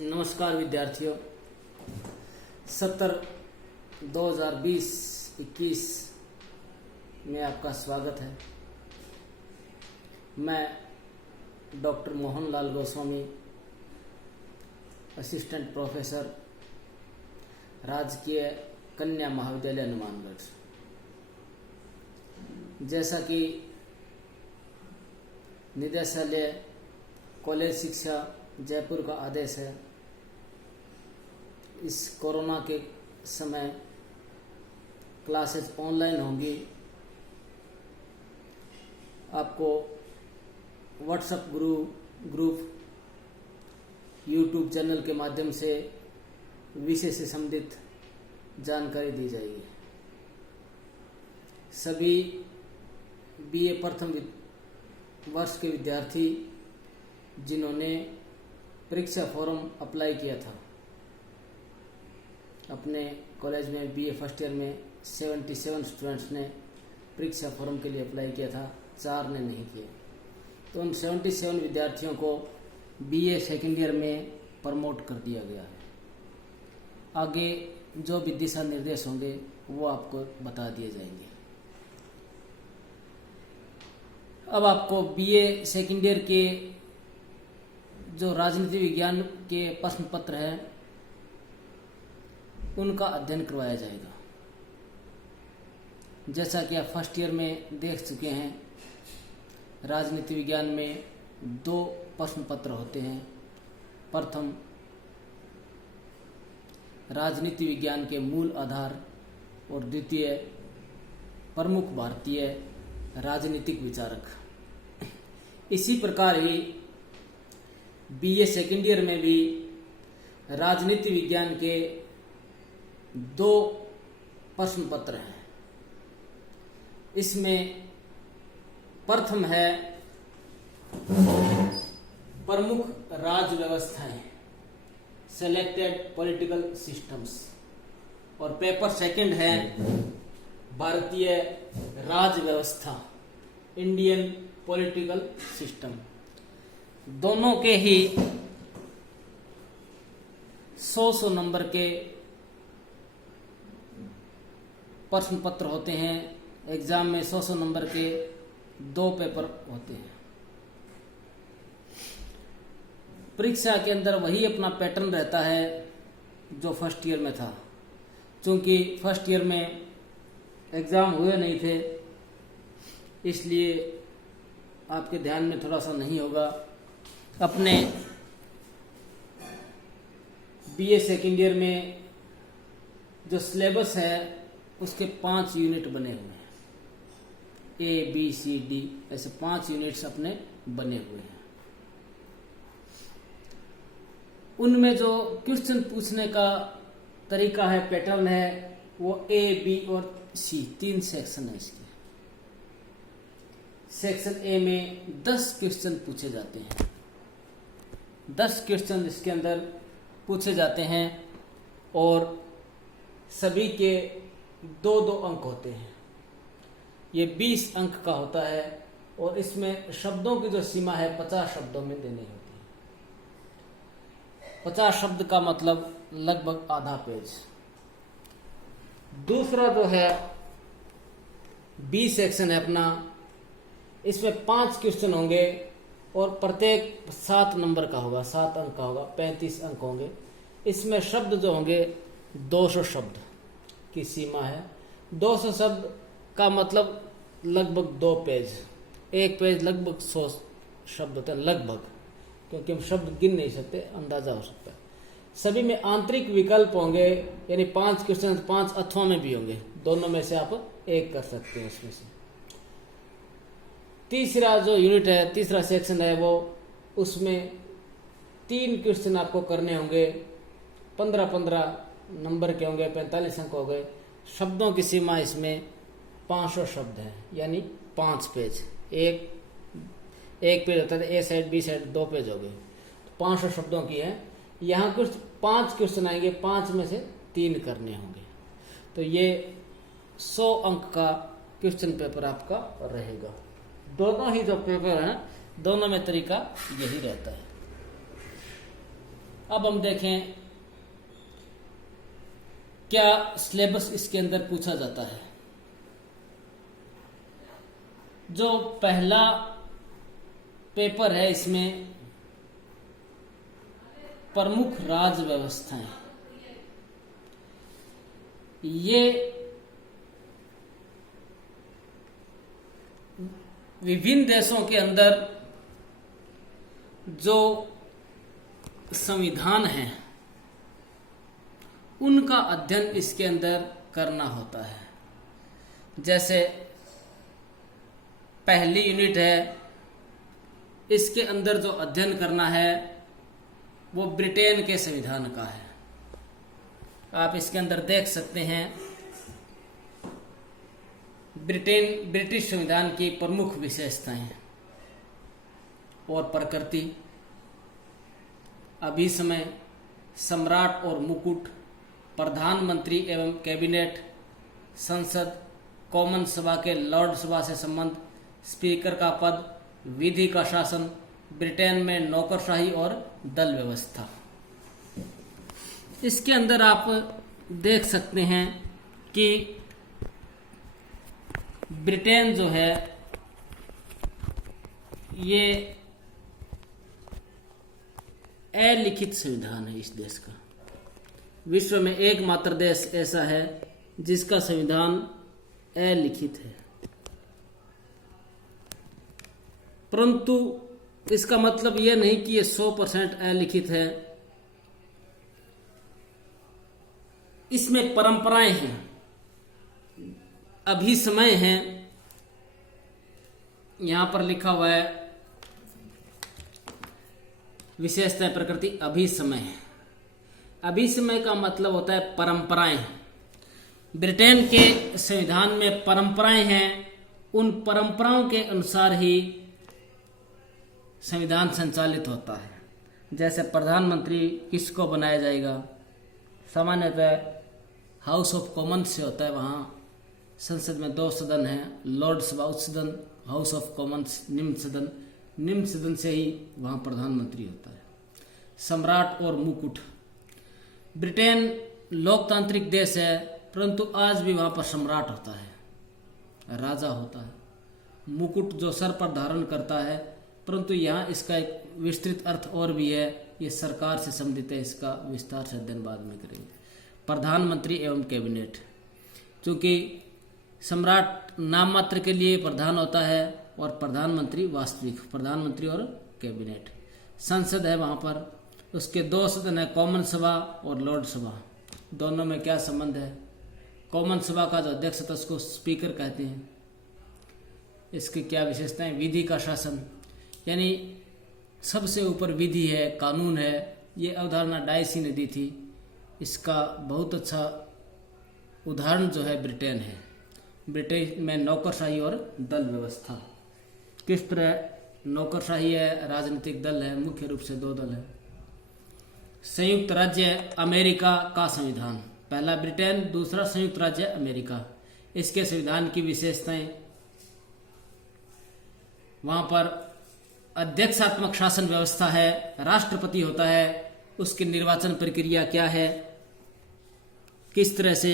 नमस्कार विद्यार्थियों, 2020-21 में आपका स्वागत है। मैं doctor Mohanlal Goswami, assistant professor, राजकीय कन्या महाविद्यालय हनुमानगढ़। जैसा कि निदेशालय कॉलेज शिक्षा जयपुर का आदेश है, इस कोरोना के समय क्लासेस ऑनलाइन होंगी। आपको व्हाट्सएप ग्रुप यूट्यूब चैनल के माध्यम से विषय से संबंधित जानकारी दी जाएगी। सभी बीए प्रथम वर्ष के विद्यार्थी जिन्होंने परीक्षा फॉर्म अप्लाई किया था, अपने कॉलेज में बीए फर्स्ट ईयर में 77 स्टूडेंट्स ने परीक्षा फॉर्म के लिए अप्लाई किया था, 4 ने नहीं किया। तो उन 77 विद्यार्थियों को बीए सेकेंड ईयर में प्रमोट कर दिया गया है। आगे जो भी दिशा निर्देश होंगे वो आपको बता दिए जाएंगे। अब आपको बीए सेकेंड ईयर के जो राजनीति विज्ञान के प्रश्न पत्र हैं उनका अध्ययन करवाया जाएगा। जैसा कि आप फर्स्ट ईयर में देख चुके हैं, राजनीति विज्ञान में 2 प्रश्न पत्र होते हैं। प्रथम राजनीति विज्ञान के मूल आधार और द्वितीय प्रमुख भारतीय राजनीतिक विचारक। इसी प्रकार ही बीए सेकेंड ईयर में भी राजनीति विज्ञान के 2 प्रश्न पत्र हैं। इसमें प्रथम है प्रमुख राज्य व्यवस्थाएं, सेलेक्टेड पॉलिटिकल सिस्टम्स, और पेपर सेकंड है भारतीय राज्य व्यवस्था, इंडियन पॉलिटिकल सिस्टम। दोनों के ही 100 नंबर के प्रश्न पत्र होते हैं। एग्जाम में 100 नंबर के 2 पेपर होते हैं। परीक्षा के अंदर वही अपना पैटर्न रहता है जो फर्स्ट ईयर में था। क्योंकि फर्स्ट ईयर में एग्जाम हुए नहीं थे, इसलिए आपके ध्यान में थोड़ा सा नहीं होगा। अपने बीए सेकेंड ईयर में जो सिलेबस है उसके 5 यूनिट बने हुए हैं। A, B, C, D ऐसे 5 यूनिट्स अपने बने हुए हैं। उनमें जो क्वेश्चन पूछने का तरीका है, पैटर्न है, वो A, B और C 3 सेक्शन है इसके। सेक्शन ए में 10 क्वेश्चन पूछे जाते हैं। 10 क्वेश्चन इसके अंदर पूछे जाते हैं और सभी के 2-2 अंक होते हैं। ये 20 अंक का होता है और इसमें शब्दों की जो सीमा है 50 शब्दों में देनी होती है। 50 शब्द का मतलब लगभग आधा पेज। दूसरा जो है बी सेक्शन है अपना, इसमें 5 क्वेश्चन होंगे और प्रत्येक 7 नंबर का होगा, 7 अंक का होगा, 35 अंक होंगे। इसमें शब्द जो होंगे 200 शब्द की सीमा है। 200 शब्द का मतलब लगभग 2 पेज। एक पेज लगभग 100 शब्द होते हैं, लगभग, क्योंकि हम शब्द गिन नहीं सकते, अंदाजा हो सकता है। सभी में आंतरिक विकल्प होंगे, यानी 5 क्वेश्चन 5 अथवा में भी होंगे, दोनों में से आप एक कर सकते हैं उसमें से। तीसरा जो यूनिट है, तीसरा सेक्शन है, वो उसमें 3 क्वेश्चन आपको करने होंगे। 15-15 नंबर के होंगे, 45 अंक हो गए। शब्दों की सीमा इसमें 500 शब्द है, यानी 5 पेज। एक पेज होता है, ए साइड बी साइड 2 पेज हो गए, 500 शब्दों की है। यहाँ कुछ 5 क्वेश्चन आएंगे, 5 में से 3 करने होंगे। तो ये 100 अंक का क्वेश्चन पेपर आपका रहेगा। दोनों ही जो पेपर हैं दोनों में तरीका यही रहता है। अब हम देखें क्या सिलेबस इसके अंदर पूछा जाता है। जो पहला पेपर है इसमें प्रमुख राज्य व्यवस्थाएं, ये विभिन्न देशों के अंदर जो संविधान है उनका अध्ययन इसके अंदर करना होता है। जैसे पहली यूनिट है, इसके अंदर जो अध्ययन करना है वो ब्रिटेन के संविधान का है। आप इसके अंदर देख सकते हैं ब्रिटिश संविधान की प्रमुख विशेषताएं और प्रकृति, अभिसमय, सम्राट और मुकुट, प्रधानमंत्री एवं कैबिनेट, संसद, कॉमन सभा के लॉर्ड सभा से संबंध, स्पीकर का पद, विधि का शासन, ब्रिटेन में नौकरशाही और दल व्यवस्था। इसके अंदर आप देख सकते हैं कि ब्रिटेन जो है ये अलिखित संविधान है इस देश का। विश्व में एकमात्र देश ऐसा है जिसका संविधान अलिखित है। परंतु इसका मतलब यह नहीं कि ये 100% अलिखित है। इसमें परंपराएं हैं, अभिसमय हैं। यहां पर लिखा हुआ है विशेषता प्रकृति अभिसमय। अभिसमय का मतलब होता है परंपराएं। ब्रिटेन के संविधान में परंपराएं हैं, उन परंपराओं के अनुसार ही संविधान संचालित होता है। जैसे प्रधानमंत्री किसको बनाया जाएगा, सामान्यतः हाउस ऑफ कॉमन्स से होता है। वहाँ संसद में 2 सदन हैं, लॉर्ड सभा उच्च सदन, हाउस ऑफ कॉमन्स निम्न सदन। निम्न सदन से ही वहाँ प्रधानमंत्री होता है। सम्राट और मुकुट, ब्रिटेन लोकतांत्रिक देश है, परंतु आज भी वहाँ पर सम्राट होता है, राजा होता है। मुकुट जो सर पर धारण करता है, परंतु यहाँ इसका एक विस्तृत अर्थ और भी है, ये सरकार से संबंधित है। इसका विस्तार से अध्ययन बाद में करेंगे। प्रधानमंत्री एवं कैबिनेट, क्योंकि सम्राट नाम मात्र के लिए प्रधान होता है और प्रधानमंत्री वास्तविक, प्रधानमंत्री और कैबिनेट। संसद है वहाँ पर, उसके 2 सदन है, कॉमन सभा और लॉर्ड सभा। दोनों में क्या संबंध है? कॉमन सभा का जो अध्यक्ष होता है उसको स्पीकर कहते हैं। इसकी क्या विशेषताएं? विधि का शासन, यानी सबसे ऊपर विधि है, कानून है। ये अवधारणा डायसी ने दी थी। इसका बहुत अच्छा उदाहरण जो है ब्रिटेन है। ब्रिटेन में नौकरशाही और दल व्यवस्था। किस तरह नौकरशाही है, राजनीतिक दल है, मुख्य रूप से 2 दल है। संयुक्त राज्य अमेरिका का संविधान, पहला ब्रिटेन, दूसरा संयुक्त राज्य अमेरिका। इसके संविधान की विशेषताएं, वहां पर अध्यक्षात्मक शासन व्यवस्था है, राष्ट्रपति होता है, उसकी निर्वाचन प्रक्रिया क्या है, किस तरह से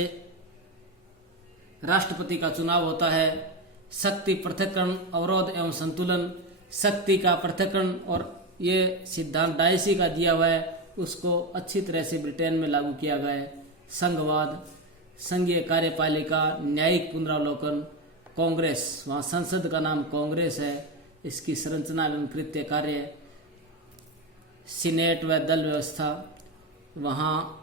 राष्ट्रपति का चुनाव होता है, शक्ति पृथक्करण, अवरोध एवं संतुलन, शक्ति का पृथक्करण, और ये सिद्धांत डायसी का दिया हुआ है, उसको अच्छी तरह से ब्रिटेन में लागू किया गया है। संघवाद, संघीय कार्यपालिका, न्यायिक पुनरावलोकन, कांग्रेस, वहाँ संसद का नाम कांग्रेस है, इसकी संरचना एवं कृत्य कार्य, सीनेट व दल व्यवस्था, वहाँ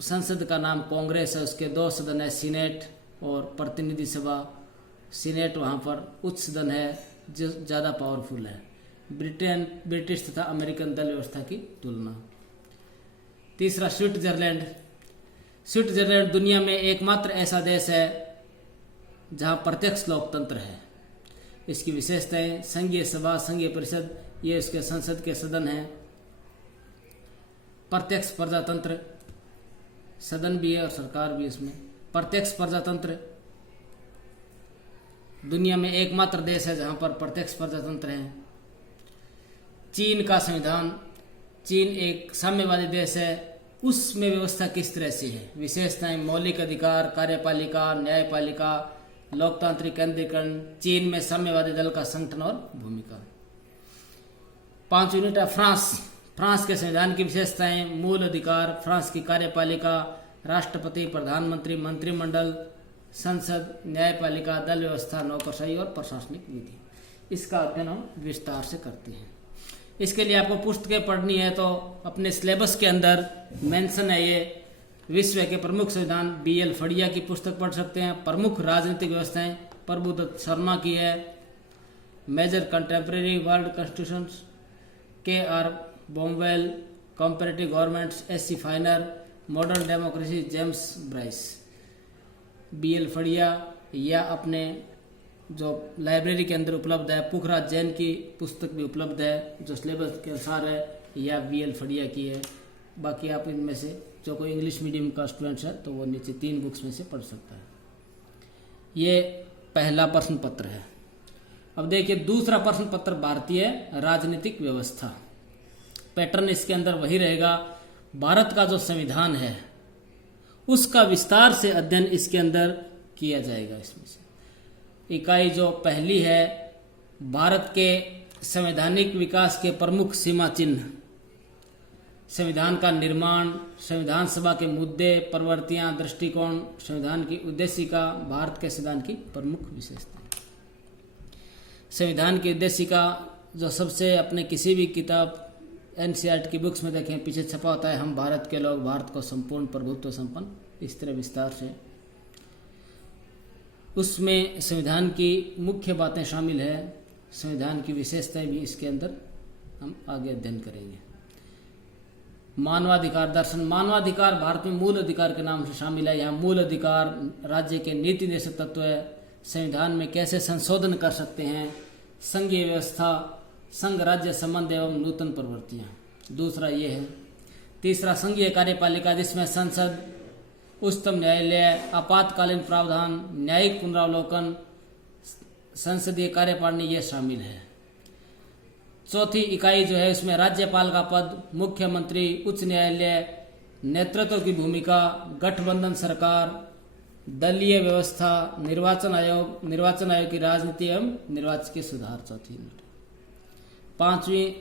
संसद का नाम कांग्रेस है, उसके 2 सदन है, सीनेट और प्रतिनिधि सभा। सीनेट वहाँ पर उच्च सदन है जो ज़्यादा पावरफुल है। ब्रिटिश तथा अमेरिकन दल व्यवस्था की तुलना। तीसरा स्विट्जरलैंड। स्विट्जरलैंड दुनिया में एकमात्र ऐसा देश है जहाँ प्रत्यक्ष लोकतंत्र है। इसकी विशेषताएं, संघीय सभा, संघीय परिषद, ये इसके संसद के सदन हैं। प्रत्यक्ष प्रजातंत्र, सदन भी है और सरकार भी इसमें। प्रत्यक्ष प्रजातंत्र, दुनिया में एकमात्र देश है जहां पर प्रत्यक्ष प्रजातंत्र है। चीन का संविधान, चीन एक साम्यवादी देश है, उसमें व्यवस्था किस तरह से है, विशेषताएं, मौलिक अधिकार, कार्यपालिका, न्यायपालिका, लोकतांत्रिक केंद्रीकरण, चीन में साम्यवादी दल का संगठन और भूमिका। 5 यूनिट है फ्रांस। फ्रांस के संविधान की विशेषताएं, मूल अधिकार, फ्रांस की कार्यपालिका, राष्ट्रपति, प्रधानमंत्री, मंत्रिमंडल, संसद, न्यायपालिका, दल व्यवस्था, नौकरशाही और प्रशासनिक विधि। इसका अध्ययन हम विस्तार से करते हैं। इसके लिए आपको पुस्तकें पढ़नी है तो अपने सिलेबस के अंदर मेंशन है, ये विश्व के प्रमुख संविधान BL फड़िया की पुस्तक पढ़ सकते हैं। प्रमुख राजनीतिक व्यवस्थाएं प्रभुदत्त शर्मा की है। Major contemporary world constitutions KR Bombwall, comparative governments SC Finer, modern democracy James Bryce. BL Fadia या अपने जो लाइब्रेरी के अंदर उपलब्ध है, पुखराज जैन की पुस्तक भी उपलब्ध है जो सिलेबस के अनुसार है, या BL फड़िया की है। बाकी आप इनमें से जो कोई इंग्लिश मीडियम का स्टूडेंट है तो वो नीचे 3 बुक्स में से पढ़ सकता है। ये पहला प्रश्न पत्र है। अब देखिए दूसरा प्रश्न पत्र, भारतीय राजनीतिक व्यवस्था। पैटर्न इसके अंदर वही रहेगा, भारत का जो संविधान है उसका विस्तार से अध्ययन इसके अंदर किया जाएगा। इसमें से इकाई जो पहली है, भारत के संवैधानिक विकास के प्रमुख सीमा चिन्ह, संविधान का निर्माण, संविधान सभा के मुद्दे, प्रवृत्तियां, दृष्टिकोण, संविधान की उद्देशिका, भारत के संविधान की प्रमुख विशेषताएं। संविधान की उद्देशिका जो सबसे अपने किसी भी किताब NCERT की बुक्स में देखें पीछे छपा होता है, हम भारत के लोग, भारत को संपूर्ण प्रभुत्व संपन्न, इस तरह विस्तार से उसमें संविधान की मुख्य बातें शामिल है। संविधान की विशेषताएं भी इसके अंदर हम आगे अध्ययन करेंगे। मानवाधिकार दर्शन, मानवाधिकार भारत में मूल अधिकार के नाम से शामिल है। यहाँ मूल अधिकार राज्य के नीति निर्देशक तत्व है, संविधान में कैसे संशोधन कर सकते हैं, संघीय व्यवस्था, संघ राज्य संबंध एवं नूतन प्रवृत्तियां, दूसरा ये है। तीसरा संघीय कार्यपालिका जिसमें संसद, उच्चतम न्यायालय, आपातकालीन प्रावधान, न्यायिक पुनरावलोकन, संसदीय कार्यकारिणी ये शामिल है। चौथी इकाई जो है उसमें राज्यपाल का पद, मुख्यमंत्री, उच्च न्यायालय, नेतृत्व की भूमिका, गठबंधन सरकार, दलीय व्यवस्था, निर्वाचन आयोग, निर्वाचन आयोग की राजनीति एवं निर्वाचन के सुधार। चौथी यूनिट। 5वीं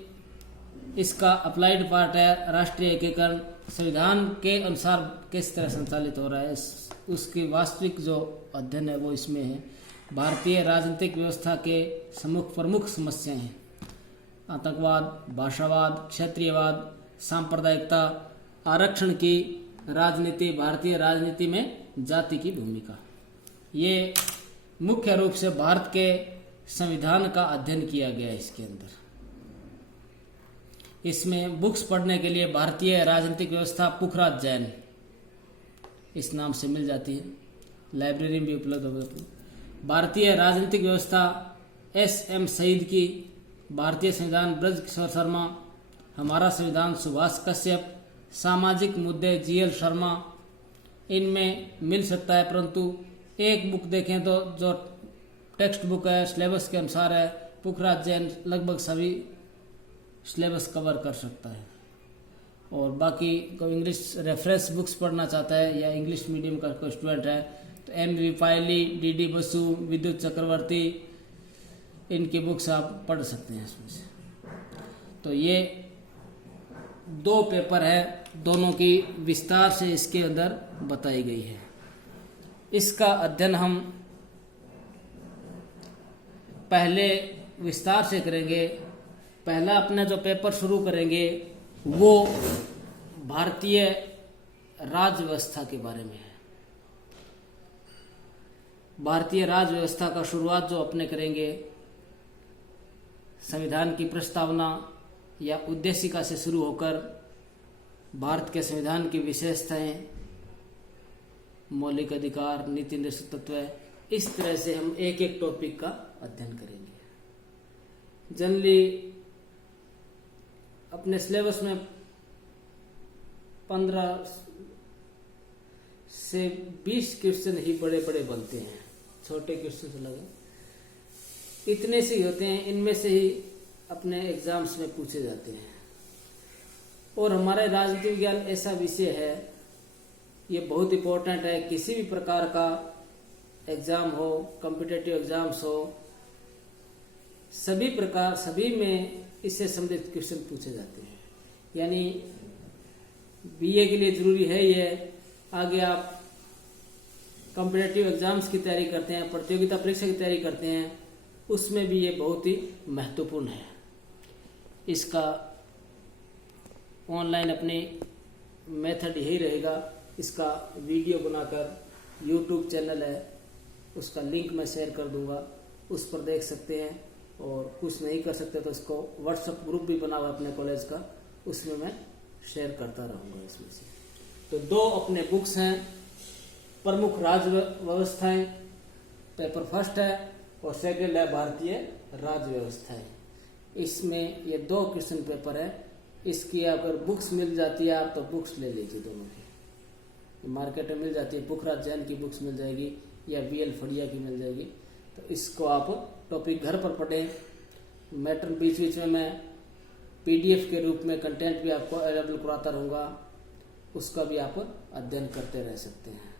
इसका अप्लाइड पार्ट है, राष्ट्रीय एकीकरण, संविधान के अनुसार किस तरह संचालित हो रहा है उसकी वास्तविक जो अध्ययन है वो इसमें है। भारतीय राजनीतिक व्यवस्था के प्रमुख समस्याएं हैं, आतंकवाद, भाषावाद, क्षेत्रीयवाद, सांप्रदायिकता, आरक्षण की राजनीति, भारतीय राजनीति में जाति की भूमिका। ये मुख्य रूप से भारत के संविधान का अध्ययन किया गया है इसके अंदर। इसमें बुक्स पढ़ने के लिए भारतीय राजनीतिक व्यवस्था पुखराज जैन इस नाम से मिल जाती है, लाइब्रेरी में भी उपलब्ध होगी। भारतीय राजनीतिक व्यवस्था SM सईद की, भारतीय संविधान ब्रज किशोर शर्मा, हमारा संविधान सुभाष कश्यप, सामाजिक मुद्दे GL शर्मा, इनमें मिल सकता है। परंतु एक बुक देखें तो जो टेक्स्ट बुक है सिलेबस के अनुसार है, पुखराज जैन लगभग सभी सिलेबस कवर कर सकता है। और बाकी कोई इंग्लिश रेफरेंस बुक्स पढ़ना चाहता है या इंग्लिश मीडियम का कोई स्टूडेंट है तो MV पायली, DD बसु, विद्युत चक्रवर्ती, इनकी बुक्स आप पढ़ सकते हैं इसमें से। तो ये 2 पेपर है, दोनों की विस्तार से इसके अंदर बताई गई है। इसका अध्ययन हम पहले विस्तार से करेंगे। पहला अपना जो पेपर शुरू करेंगे वो भारतीय राज व्यवस्था के बारे में है। भारतीय राज व्यवस्था का शुरुआत जो अपने करेंगे संविधान की प्रस्तावना या उद्देशिका से शुरू होकर भारत के संविधान की विशेषताएं, मौलिक अधिकार, नीति निर्देशक तत्व, इस तरह से हम एक एक टॉपिक का अध्ययन करेंगे। जनरली अपने सिलेबस में 15 से 20 क्वेश्चन ही बड़े बड़े बनते हैं, छोटे क्वेश्चन से लगे इतने से ही होते हैं। इनमें से ही अपने एग्जाम्स में पूछे जाते हैं। और हमारे राजनीति विज्ञान ऐसा विषय है, ये बहुत इम्पोर्टेंट है। किसी भी प्रकार का एग्जाम हो, कॉम्पिटिटिव एग्जाम्स हो, सभी में इससे संबंधित क्वेश्चन पूछे जाते हैं। यानी बीए के लिए जरूरी है ये। आगे आप कॉम्पिटिटिव एग्जाम्स की तैयारी करते हैं, प्रतियोगिता परीक्षा की तैयारी करते हैं, उसमें भी ये बहुत ही महत्वपूर्ण है। इसका ऑनलाइन अपने मेथड यही रहेगा। इसका वीडियो बनाकर यूट्यूब चैनल है, उसका लिंक मैं शेयर कर दूंगा, उस पर देख सकते हैं। और कुछ नहीं कर सकते तो इसको व्हाट्सएप ग्रुप भी बना हुआ अपने कॉलेज का, उसमें मैं शेयर करता रहूँगा इसमें से। तो 2 अपने बुक्स हैं, प्रमुख राज्य व्यवस्थाएं, पेपर फर्स्ट है, और सेकेंड है भारतीय राज्य व्यवस्थाएं। इसमें ये 2 क्वेश्चन पेपर है। इसकी अगर बुक्स मिल जाती है आप तो बुक्स ले लीजिए दोनों की। मार्केट में मिल जाती है, पुखराज जैन की बुक्स मिल जाएगी या BL फड़िया की मिल जाएगी। तो इसको आप टॉपिक घर पर पढ़ें। मैटर बीच में मैं PDF के रूप में कंटेंट भी आपको अवेलेबल कराता रहूँगा, उसका भी आप अध्ययन करते रह सकते हैं।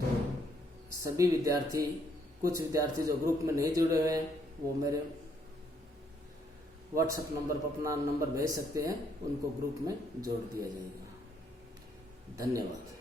तो सभी विद्यार्थी, कुछ विद्यार्थी जो ग्रुप में नहीं जुड़े हुए हैं, वो मेरे व्हाट्सएप नंबर पर अपना नंबर भेज सकते हैं, उनको ग्रुप में जोड़ दिया जाएगा। धन्यवाद।